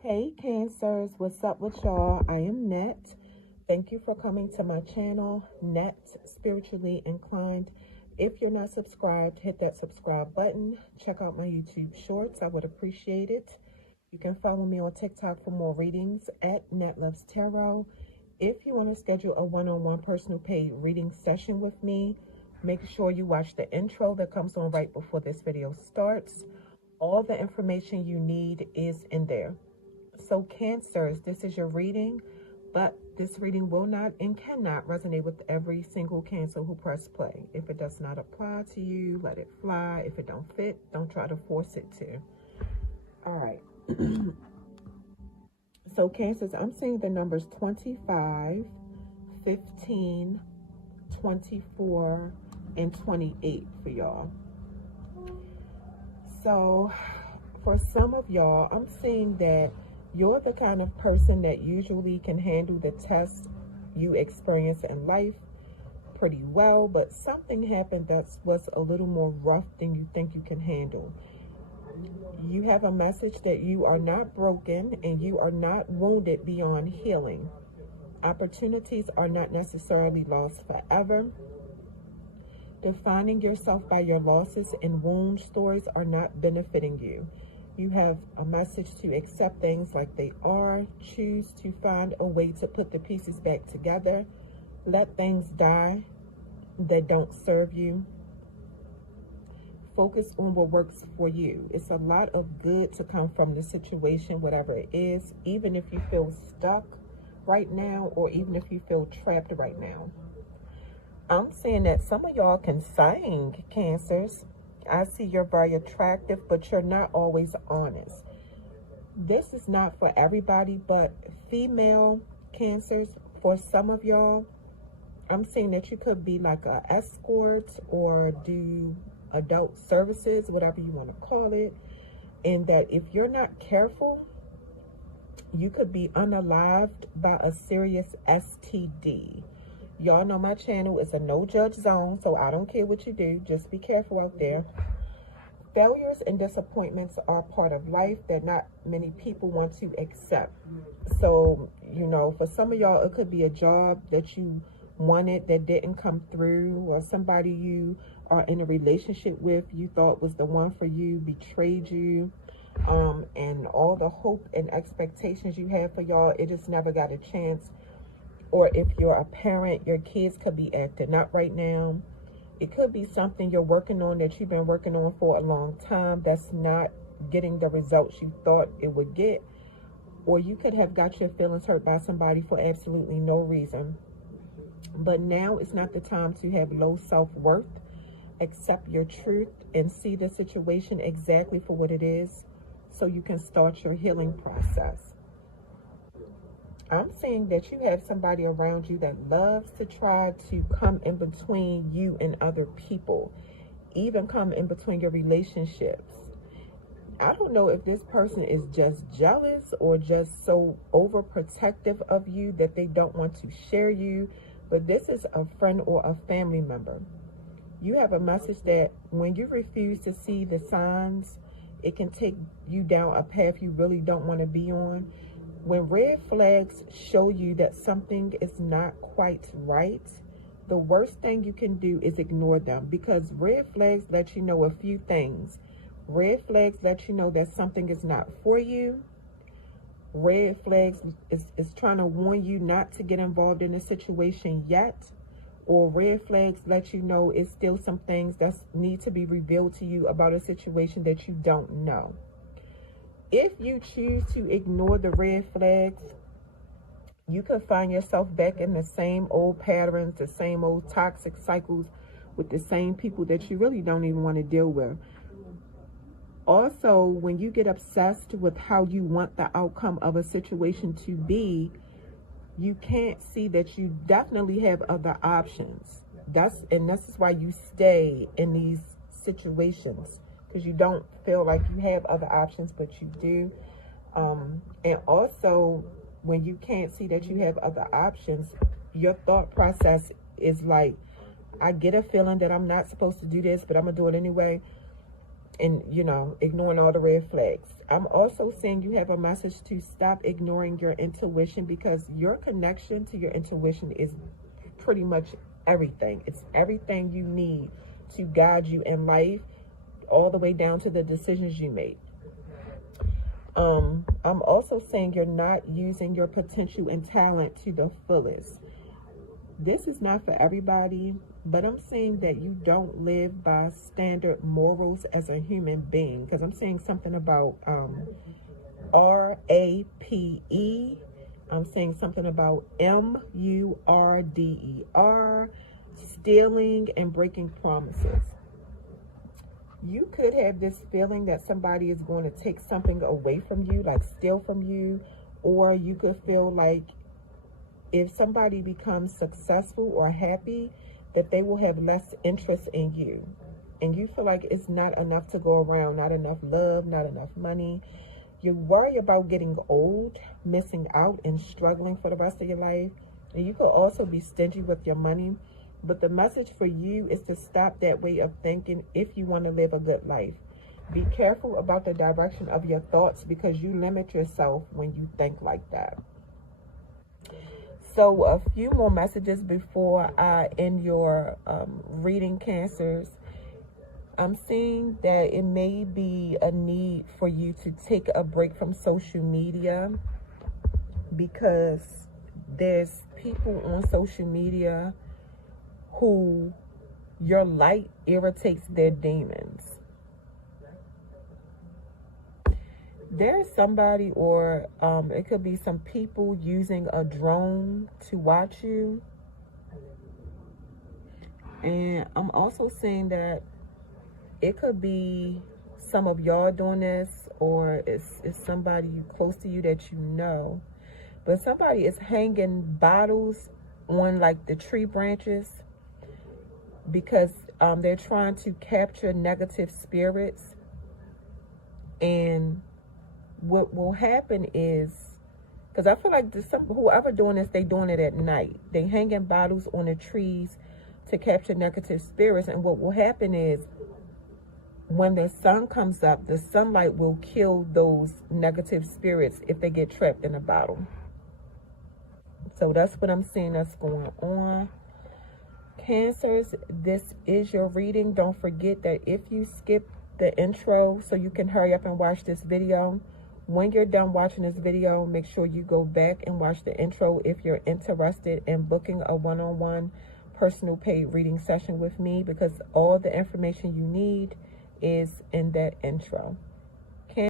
Hey Cancers, what's up with y'all? I am Net. Thank you for coming to my channel, Net Spiritually Inclined. If you're not subscribed, hit that subscribe button. Check out my YouTube shorts. I would appreciate it. You can follow me on TikTok for more readings at Net Loves Tarot. If you want to schedule a one-on-one personal paid reading session with me, make sure you watch the intro that comes on right before this video starts. All the information you need is in there. So Cancers, this is your reading, but this reading will not and cannot resonate with every single Cancer who press play. If it does not apply to you, let it fly. If it don't fit, don't try to force it to. All right. So Cancers, I'm seeing the numbers 25, 15, 24, and 28 for y'all. So for some of y'all, I'm seeing that you're the kind of person that usually can handle the test you experience in life pretty well, but something happened that was a little more rough than you think you can handle. You have a message that you are not broken and you are not wounded beyond healing. Opportunities are not necessarily lost forever. Defining yourself by your losses and wound stories are not benefiting you. You have a message to accept things like they are, choose to find a way to put the pieces back together, let things die that don't serve you. Focus on what works for you. It's a lot of good to come from the situation, whatever it is, even if you feel stuck right now or even if you feel trapped right now. I'm saying that some of y'all can sing, Cancers. I see you're very attractive, but you're not always honest. This is not for everybody, but female Cancers, for some of y'all, I'm saying that you could be like an escort or do adult services, whatever you want to call it, and that if you're not careful, you could be unalived by a serious STD. Y'all know my channel is a no judge zone, so I don't care what you do. Just be careful out there. Failures and disappointments are part of life that not many people want to accept. So, you know, for some of y'all, it could be a job that you wanted that didn't come through, or somebody you are in a relationship with you thought was the one for you betrayed you. And all the hope and expectations you had for y'all, it just never got a chance. Or if you're a parent, your kids could be acting up right now. It could be something you're working on that you've been working on for a long time that's not getting the results you thought it would get. Or you could have got your feelings hurt by somebody for absolutely no reason. But now it's not the time to have low self-worth. Accept your truth and see the situation exactly for what it is so you can start your healing process. I'm saying that you have somebody around you that loves to try to come in between you and other people, even come in between your relationships. I don't know if this person is just jealous or just so overprotective of you that they don't want to share you, but this is a friend or a family member. You have a message that when you refuse to see the signs, it can take you down a path you really don't want to be on. When red flags show you that something is not quite right, the worst thing you can do is ignore them, because red flags let you know a few things. Red flags let you know that something is not for you. Red flags is trying to warn you not to get involved in a situation yet. Or red flags let you know it's still some things that need to be revealed to you about a situation that you don't know. If you choose to ignore the red flags, you could find yourself back in the same old patterns, the same old toxic cycles with the same people that you really don't even want to deal with. Also, when you get obsessed with how you want the outcome of a situation to be, you can't see that you definitely have other options. This is why you stay in these situations, because you don't feel like you have other options, but you do. And also, when you can't see that you have other options, your thought process is like, I get a feeling that I'm not supposed to do this, but I'm gonna do it anyway. And, ignoring all the red flags. I'm also saying you have a message to stop ignoring your intuition, because your connection to your intuition is pretty much everything. It's everything you need to guide you in life, all the way down to the decisions you make. I'm also saying you're not using your potential and talent to the fullest. This is not for everybody, but I'm saying that you don't live by standard morals as a human being, because I'm saying something about RAPE. I'm saying something about MURDER, stealing and breaking promises. You could have this feeling that somebody is going to take something away from you, like steal from you, or you could feel like if somebody becomes successful or happy, that they will have less interest in you. And you feel like it's not enough to go around, not enough love, not enough money. You worry about getting old, missing out, and struggling for the rest of your life. And you could also be stingy with your money. But the message for you is to stop that way of thinking if you want to live a good life. Be careful about the direction of your thoughts, because you limit yourself when you think like that. So a few more messages before I end your reading, Cancers. I'm seeing that it may be a need for you to take a break from social media, because there's people on social media who your light irritates their demons. There's somebody, or it could be some people using a drone to watch you. And I'm also saying that it could be some of y'all doing this, or it's somebody close to you that you know. But somebody is hanging bottles on like the tree branches, because they're trying to capture negative spirits. And what will happen is, because I feel like whoever doing this, they doing it at night. They hanging bottles on the trees to capture negative spirits. And what will happen is, when the sun comes up, the sunlight will kill those negative spirits if they get trapped in a bottle. So that's what I'm seeing that's going on. Cancers, this is your reading. Don't forget that if you skip the intro so you can hurry up and watch this video, when you're done watching this video, make sure you go back and watch the intro if you're interested in booking a one-on-one personal paid reading session with me, because all the information you need is in that intro.